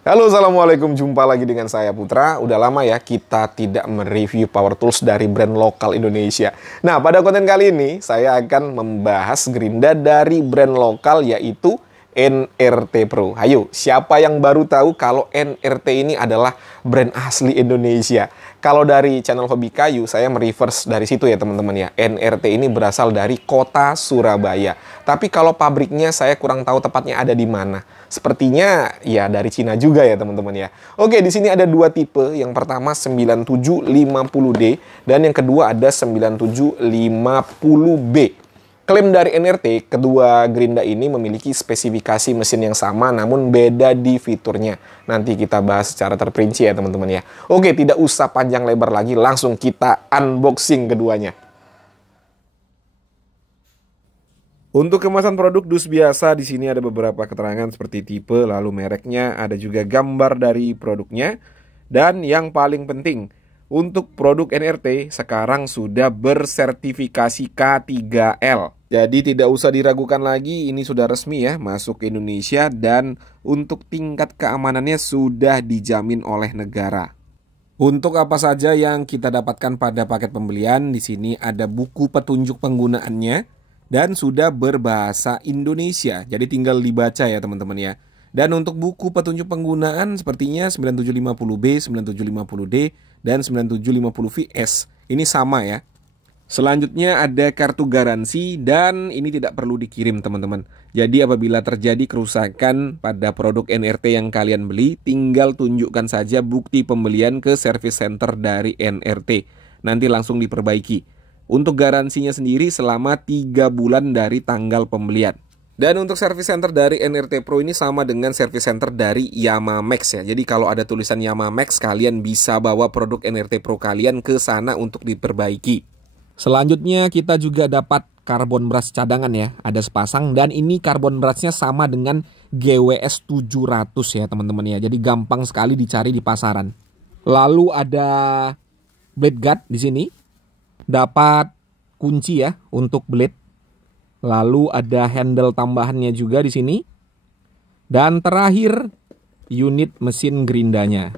Halo, assalamualaikum. Jumpa lagi dengan saya Putra. Udah lama ya kita tidak mereview power tools dari brand lokal Indonesia. Nah, pada konten kali ini saya akan membahas gerinda dari brand lokal yaitu NRT Pro. Ayo, siapa yang baru tahu kalau NRT ini adalah brand asli Indonesia? Kalau dari channel Hobi Kayu, saya mereverse dari situ ya teman-teman ya. NRT ini berasal dari kota Surabaya. Tapi kalau pabriknya saya kurang tahu tepatnya ada di mana. Sepertinya ya dari Cina juga ya teman-teman ya. Oke, di sini ada dua tipe. Yang pertama 9750D dan yang kedua ada 9750B. Klaim dari NRT, kedua gerinda ini memiliki spesifikasi mesin yang sama namun beda di fiturnya. Nanti kita bahas secara terperinci ya teman-teman ya. Oke, tidak usah panjang lebar lagi, langsung kita unboxing keduanya. Untuk kemasan produk dus biasa, di sini ada beberapa keterangan seperti tipe, lalu mereknya, ada juga gambar dari produknya. Dan yang paling penting, untuk produk NRT sekarang sudah bersertifikasi K3L. Jadi tidak usah diragukan lagi, ini sudah resmi ya masuk ke Indonesia dan untuk tingkat keamanannya sudah dijamin oleh negara. Untuk apa saja yang kita dapatkan pada paket pembelian, di sini ada buku petunjuk penggunaannya dan sudah berbahasa Indonesia. Jadi tinggal dibaca ya teman-teman ya. Dan untuk buku petunjuk penggunaan sepertinya 9750B, 9750D, dan 9750VS. Ini sama ya. Selanjutnya ada kartu garansi dan ini tidak perlu dikirim teman-teman. Jadi apabila terjadi kerusakan pada produk NRT yang kalian beli, tinggal tunjukkan saja bukti pembelian ke service center dari NRT. Nanti langsung diperbaiki. Untuk garansinya sendiri selama 3 bulan dari tanggal pembelian. Dan untuk service center dari NRT Pro ini sama dengan service center dari Yamamex ya. Jadi kalau ada tulisan Yamamex, kalian bisa bawa produk NRT Pro kalian ke sana untuk diperbaiki. Selanjutnya kita juga dapat karbon brush cadangan ya. Ada sepasang dan ini karbon brushnya sama dengan GWS 700 ya teman-teman ya. Jadi gampang sekali dicari di pasaran. Lalu ada blade guard di sini. Dapat kunci ya untuk blade. Lalu ada handle tambahannya juga di sini. Dan terakhir unit mesin gerindanya.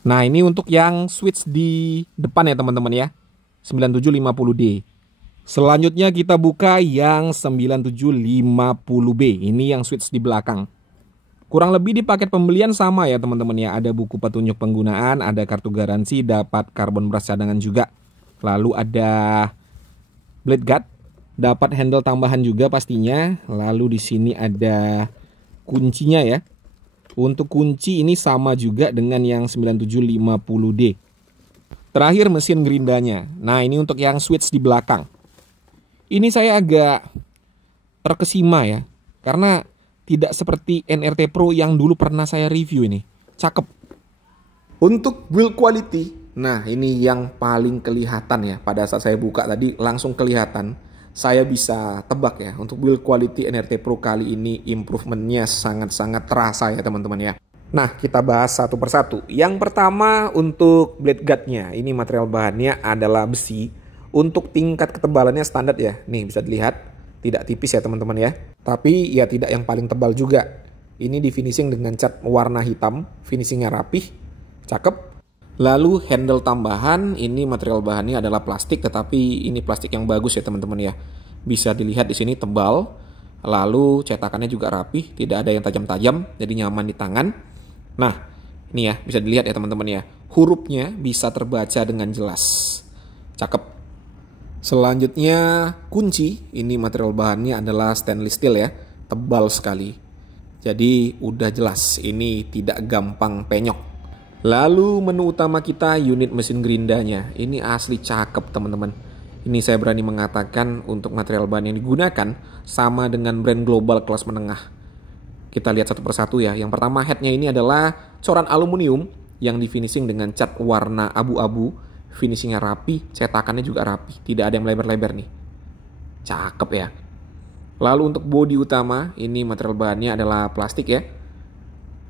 Nah, ini untuk yang switch di depan ya teman-teman ya. 9750D. Selanjutnya kita buka yang 9750B. Ini yang switch di belakang. Kurang lebih di paket pembelian sama ya teman-teman ya. Ada buku petunjuk penggunaan, ada kartu garansi, dapat karbon brush cadangan juga. Lalu ada blade guard, dapat handle tambahan juga pastinya. Lalu di sini ada kuncinya ya. Untuk kunci ini sama juga dengan yang 9750D. Terakhir mesin gerindanya. Nah, ini untuk yang switch di belakang. Ini saya agak terkesima ya. Karena tidak seperti NRT Pro yang dulu pernah saya review ini. Cakep. Untuk build quality, nah ini yang paling kelihatan ya. Pada saat saya buka tadi langsung kelihatan. Saya bisa tebak ya. Untuk build quality NRT Pro kali ini improvementnya sangat-sangat terasa ya teman-teman ya. Nah, kita bahas satu persatu. Yang pertama untuk blade guardnya. Ini material bahannya adalah besi. Untuk tingkat ketebalannya standar ya. Nih bisa dilihat. Tidak tipis ya teman-teman ya. Tapi ya tidak yang paling tebal juga. Ini di finishing dengan cat warna hitam. Finishingnya rapih. Cakep. Lalu handle tambahan. Ini material bahannya adalah plastik. Tetapi ini plastik yang bagus ya teman-teman ya. Bisa dilihat di sini tebal. Lalu cetakannya juga rapih. Tidak ada yang tajam-tajam. Jadi nyaman di tangan. Nah, ini ya bisa dilihat ya teman-teman ya. Hurufnya bisa terbaca dengan jelas. Cakep. Selanjutnya kunci. Ini material bahannya adalah stainless steel ya. Tebal sekali. Jadi udah jelas ini tidak gampang penyok. Lalu menu utama kita unit mesin gerindanya. Ini asli cakep teman-teman. Ini saya berani mengatakan untuk material bahan yang digunakan sama dengan brand global kelas menengah. Kita lihat satu persatu ya. Yang pertama headnya ini adalah coran aluminium yang di finishing dengan cat warna abu-abu. Finishingnya rapi, cetakannya juga rapi. Tidak ada yang lebar-lebar nih. Cakep ya. Lalu untuk bodi utama, ini material bahannya adalah plastik ya.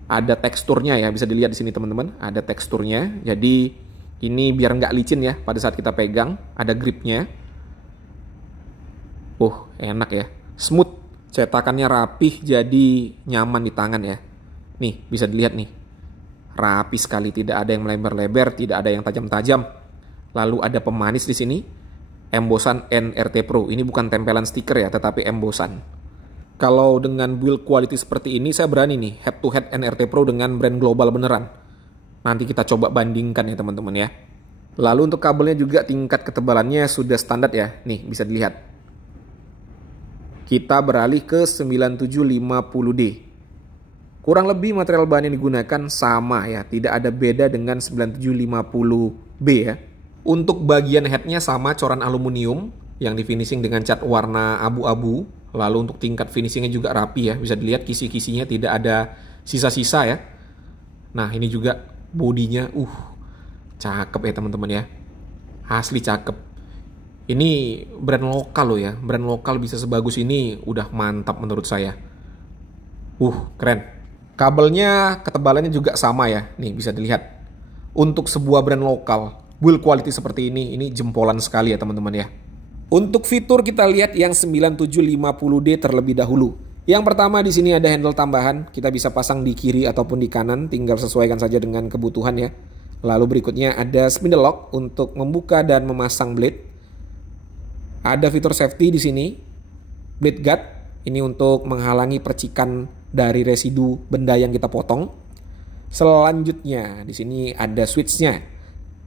Ada teksturnya ya, bisa dilihat di sini teman-teman. Ada teksturnya, jadi ini biar nggak licin ya pada saat kita pegang. Ada gripnya. Enak ya. Smooth. Cetakannya rapih jadi nyaman di tangan ya. Nih, bisa dilihat nih. Rapi sekali, tidak ada yang melebar-lebar, tidak ada yang tajam-tajam. Lalu ada pemanis di sini. Embosan NRT Pro. Ini bukan tempelan stiker ya, tetapi embosan. Kalau dengan build quality seperti ini, saya berani nih head to head NRT Pro dengan brand global beneran. Nanti kita coba bandingkan ya teman-teman ya. Lalu untuk kabelnya juga tingkat ketebalannya sudah standar ya. Nih, bisa dilihat. Kita beralih ke 9750D. Kurang lebih material bahan yang digunakan sama ya. Tidak ada beda dengan 9750B ya. Untuk bagian headnya sama coran aluminium yang di finishing dengan cat warna abu-abu. Lalu untuk tingkat finishingnya juga rapi ya. Bisa dilihat kisi-kisinya tidak ada sisa-sisa ya. Nah, ini juga bodinya cakep ya teman-teman ya. Asli cakep. Ini brand lokal loh ya. Brand lokal bisa sebagus ini udah mantap menurut saya. Keren. Kabelnya ketebalannya juga sama ya. Nih bisa dilihat. Untuk sebuah brand lokal, build quality seperti ini jempolan sekali ya teman-teman ya. Untuk fitur kita lihat yang 9750D terlebih dahulu. Yang pertama di sini ada handle tambahan, kita bisa pasang di kiri ataupun di kanan, tinggal sesuaikan saja dengan kebutuhan ya. Lalu berikutnya ada spindle lock untuk membuka dan memasang blade. Ada fitur safety di sini, blade guard, ini untuk menghalangi percikan dari residu benda yang kita potong. Selanjutnya di sini ada switch-nya.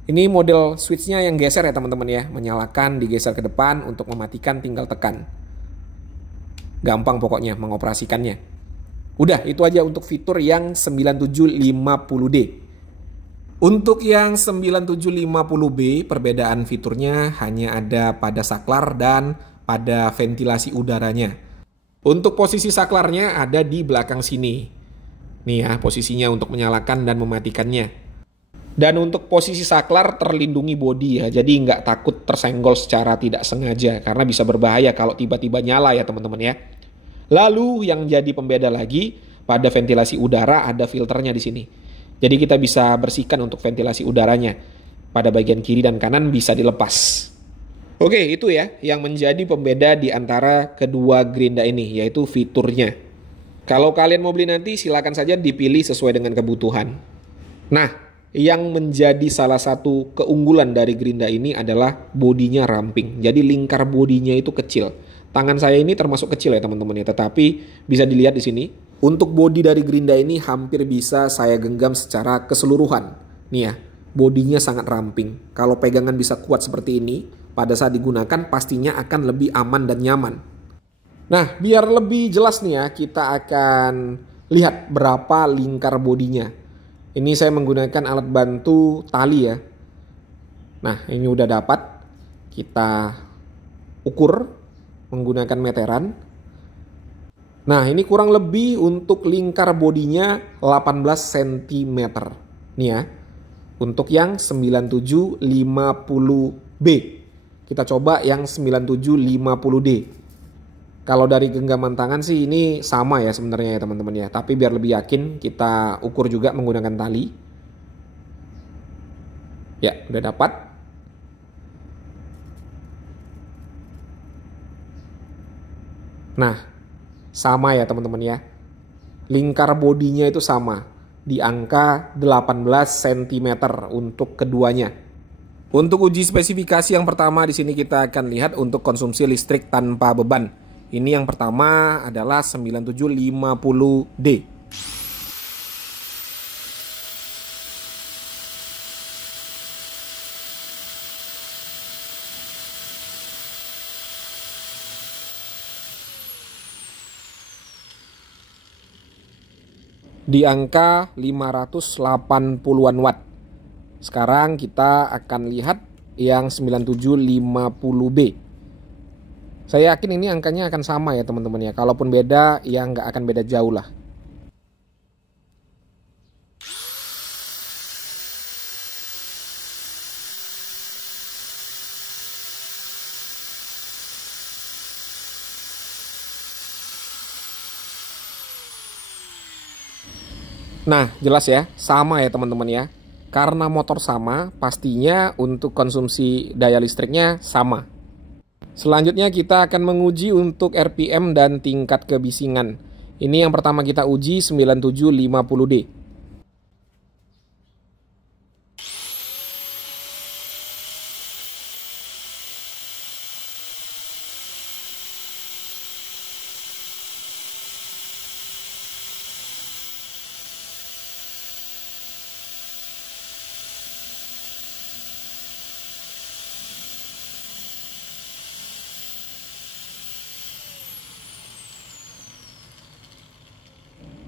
Ini model switch-nya yang geser ya teman-teman ya, menyalakan digeser ke depan, untuk mematikan tinggal tekan. Gampang pokoknya mengoperasikannya. Udah, itu aja untuk fitur yang 9750D. Untuk yang 9750B, perbedaan fiturnya hanya ada pada saklar dan pada ventilasi udaranya. Untuk posisi saklarnya ada di belakang sini. Nih ya, posisinya untuk menyalakan dan mematikannya. Dan untuk posisi saklar terlindungi bodi ya, jadi nggak takut tersenggol secara tidak sengaja, karena bisa berbahaya kalau tiba-tiba nyala ya teman-teman ya. Lalu yang jadi pembeda lagi, pada ventilasi udara ada filternya di sini. Jadi kita bisa bersihkan untuk ventilasi udaranya. Pada bagian kiri dan kanan bisa dilepas. Oke, itu ya yang menjadi pembeda di antara kedua Grinda ini, yaitu fiturnya. Kalau kalian mau beli nanti silakan saja dipilih sesuai dengan kebutuhan. Nah, yang menjadi salah satu keunggulan dari Grinda ini adalah bodinya ramping. Jadi lingkar bodinya itu kecil. Tangan saya ini termasuk kecil ya teman-teman ya, tetapi bisa dilihat di sini. Untuk bodi dari Grinda ini hampir bisa saya genggam secara keseluruhan. Nih ya, bodinya sangat ramping. Kalau pegangan bisa kuat seperti ini, pada saat digunakan pastinya akan lebih aman dan nyaman. Nah, biar lebih jelas nih ya, kita akan lihat berapa lingkar bodinya. Ini saya menggunakan alat bantu tali ya. Nah, ini udah dapat. Kita ukur menggunakan meteran. Nah, ini kurang lebih untuk lingkar bodinya 18 cm. Nih ya. Untuk yang 9750B. Kita coba yang 9750D. Kalau dari genggaman tangan sih ini sama ya sebenarnya ya teman-teman ya. Tapi biar lebih yakin kita ukur juga menggunakan tali. Ya, udah dapat. Nah, sama ya teman-teman ya. Lingkar bodinya itu sama. Di angka 18 cm untuk keduanya. Untuk uji spesifikasi yang pertama di sini kita akan lihat untuk konsumsi listrik tanpa beban. Ini yang pertama adalah 9750D. Di angka 580-an watt. Sekarang kita akan lihat yang 9750B. Saya yakin ini angkanya akan sama ya teman-teman ya. Kalaupun beda, ya nggak akan beda jauh lah. Nah, jelas ya, sama ya teman-teman ya. Karena motor sama, pastinya untuk konsumsi daya listriknya sama. Selanjutnya kita akan menguji untuk RPM dan tingkat kebisingan. Ini yang pertama kita uji 9750D.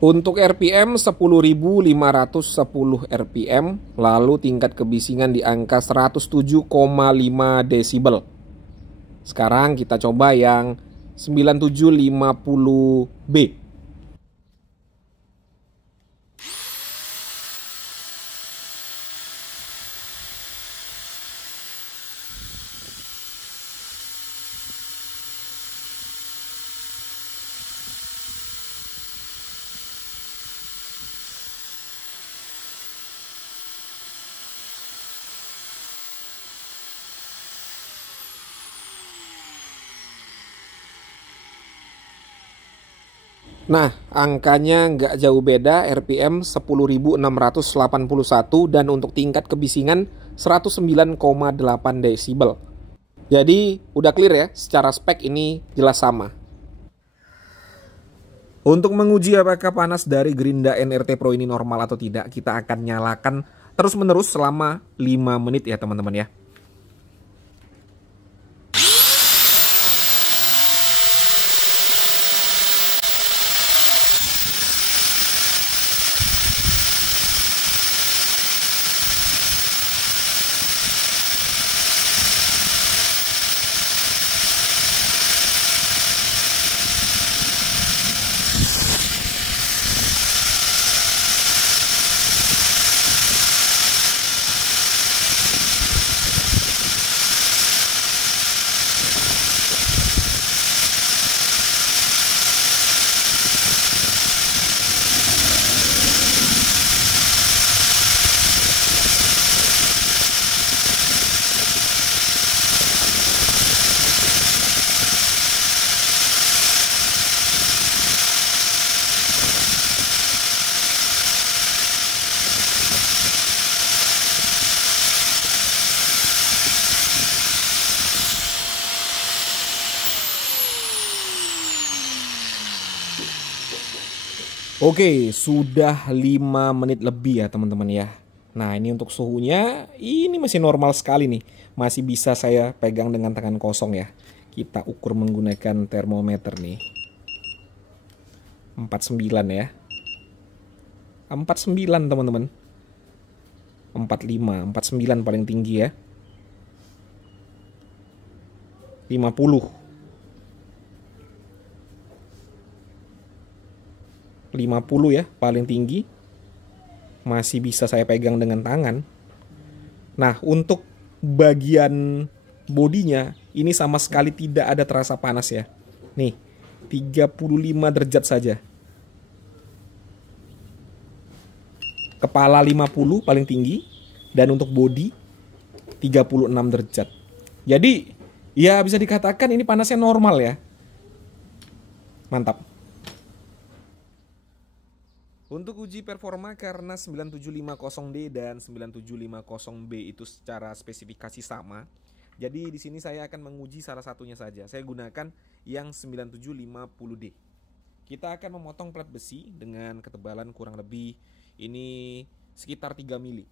Untuk RPM 10.510 RPM, lalu tingkat kebisingan di angka 107,5 desibel. Sekarang kita coba yang 9750B. Nah, angkanya nggak jauh beda, RPM 10.681 dan untuk tingkat kebisingan 109,8 desibel. Jadi, udah clear ya, secara spek ini jelas sama. Untuk menguji apakah panas dari Gerinda NRT Pro ini normal atau tidak, kita akan nyalakan terus-menerus selama 5 menit ya teman-teman ya. Oke, sudah 5 menit lebih ya teman-teman ya. Nah, ini untuk suhunya ini masih normal sekali nih. Masih bisa saya pegang dengan tangan kosong ya. Kita ukur menggunakan termometer nih. 49 ya. 49 teman-teman. 45, 49 paling tinggi ya. 50. 50 ya paling tinggi, masih bisa saya pegang dengan tangan. Nah, untuk bagian bodinya ini sama sekali tidak ada terasa panas ya. Nih, 35 derajat saja. Kepala 50 paling tinggi, dan untuk bodi 36 derajat. Jadi ya bisa dikatakan ini panasnya normal ya. Mantap. Untuk uji performa, karena 9750D dan 9750B itu secara spesifikasi sama, jadi di sini saya akan menguji salah satunya saja. Saya gunakan yang 9750D. Kita akan memotong plat besi dengan ketebalan kurang lebih ini sekitar 3 mili.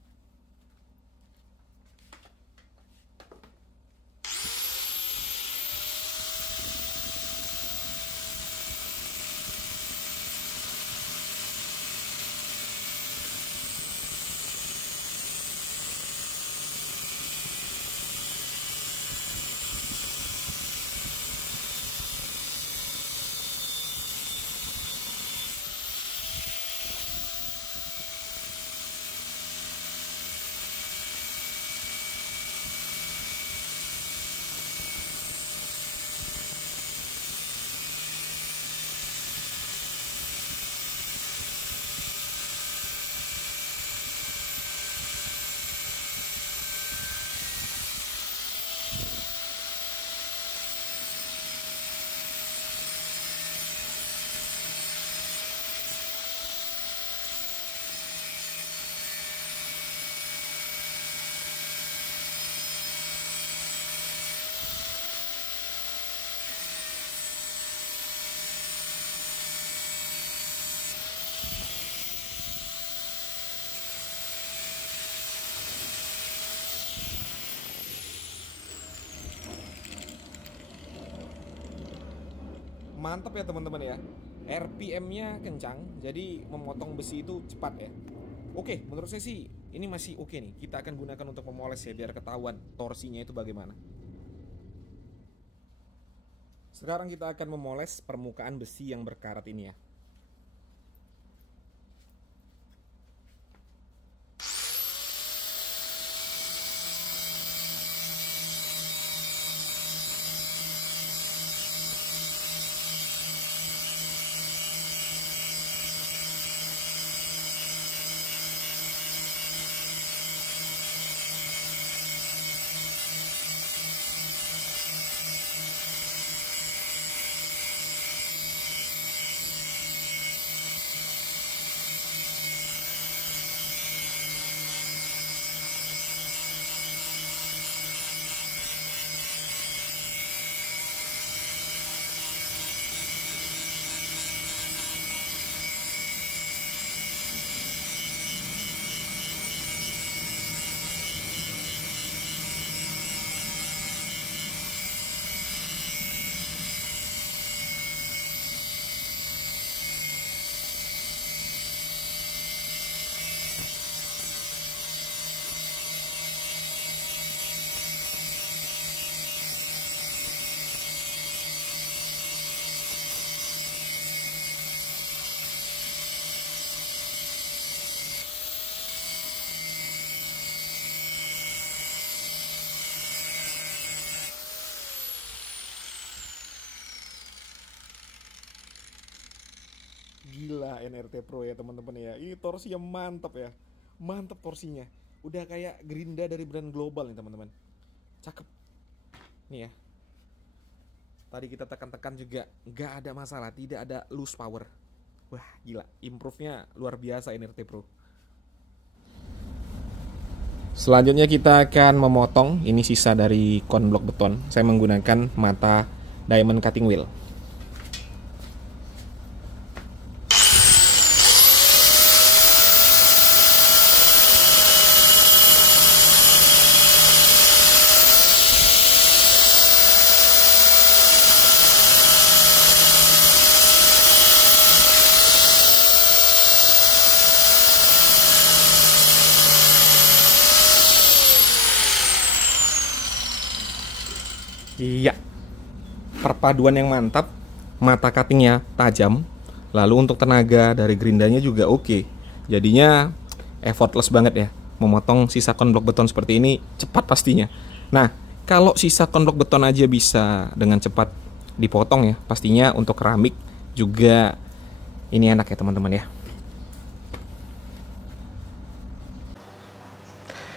mantap ya teman-teman ya. RPM-nya kencang, jadi memotong besi itu cepat ya. Oke, menurut saya sih ini masih oke nih. Kita akan gunakan untuk memoles ya, biar ketahuan torsinya itu bagaimana. Sekarang kita akan memoles permukaan besi yang berkarat ini ya. Gila NRT Pro ya teman-teman ya. Ini torsinya mantap ya. Mantap torsinya. Udah kayak Gerinda dari brand global nih teman-teman. Cakep. Nih ya. Tadi kita tekan-tekan juga nggak ada masalah, tidak ada loose power. Wah gila, improve-nya luar biasa NRT Pro. Selanjutnya kita akan memotong. Ini sisa dari konblok beton. Saya menggunakan mata diamond cutting wheel. Iya, perpaduan yang mantap, mata cuttingnya tajam, lalu untuk tenaga dari gerindanya juga oke. Jadinya effortless banget ya, memotong sisa konblok beton seperti ini cepat pastinya. Nah, kalau sisa konblok beton aja bisa dengan cepat dipotong ya, pastinya untuk keramik juga ini enak ya teman-teman ya.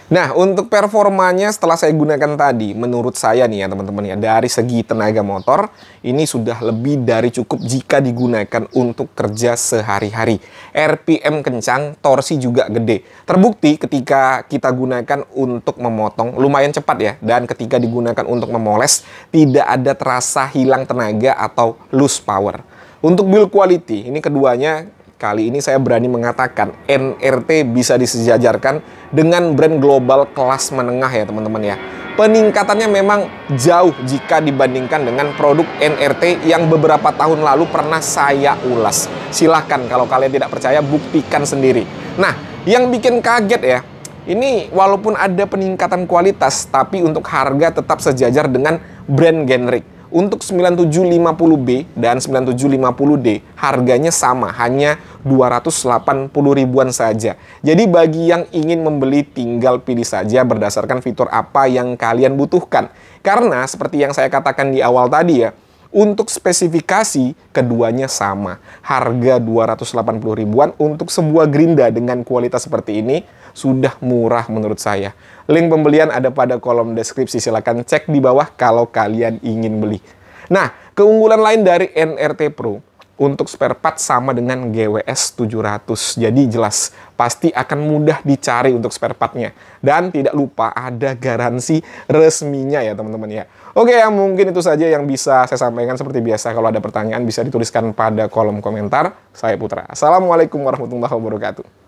Nah, untuk performanya setelah saya gunakan tadi, menurut saya nih ya teman-teman ya, dari segi tenaga motor, ini sudah lebih dari cukup jika digunakan untuk kerja sehari-hari. RPM kencang, torsi juga gede. Terbukti ketika kita gunakan untuk memotong, lumayan cepat ya. Dan ketika digunakan untuk memoles, tidak ada terasa hilang tenaga atau loose power. Untuk build quality, ini keduanya kali ini saya berani mengatakan NRT bisa disejajarkan dengan brand global kelas menengah ya teman-teman ya. Peningkatannya memang jauh jika dibandingkan dengan produk NRT yang beberapa tahun lalu pernah saya ulas. Silahkan kalau kalian tidak percaya buktikan sendiri. Nah, yang bikin kaget ya, ini walaupun ada peningkatan kualitas, tapi untuk harga tetap sejajar dengan brand generic. Untuk 9750B dan 9750D harganya sama, hanya 280 ribuan saja. Jadi bagi yang ingin membeli tinggal pilih saja berdasarkan fitur apa yang kalian butuhkan. Karena seperti yang saya katakan di awal tadi ya, untuk spesifikasi keduanya sama. Harga 280 ribuan untuk sebuah Gerinda dengan kualitas seperti ini sudah murah menurut saya. Link pembelian ada pada kolom deskripsi, silahkan cek di bawah kalau kalian ingin beli. Nah, keunggulan lain dari NRT Pro, untuk spare part sama dengan GWS 700. Jadi jelas, pasti akan mudah dicari untuk spare partnya. Dan tidak lupa ada garansi resminya ya teman-teman ya. Oke ya, mungkin itu saja yang bisa saya sampaikan. Seperti biasa, kalau ada pertanyaan bisa dituliskan pada kolom komentar. Saya Putra. Assalamualaikum warahmatullahi wabarakatuh.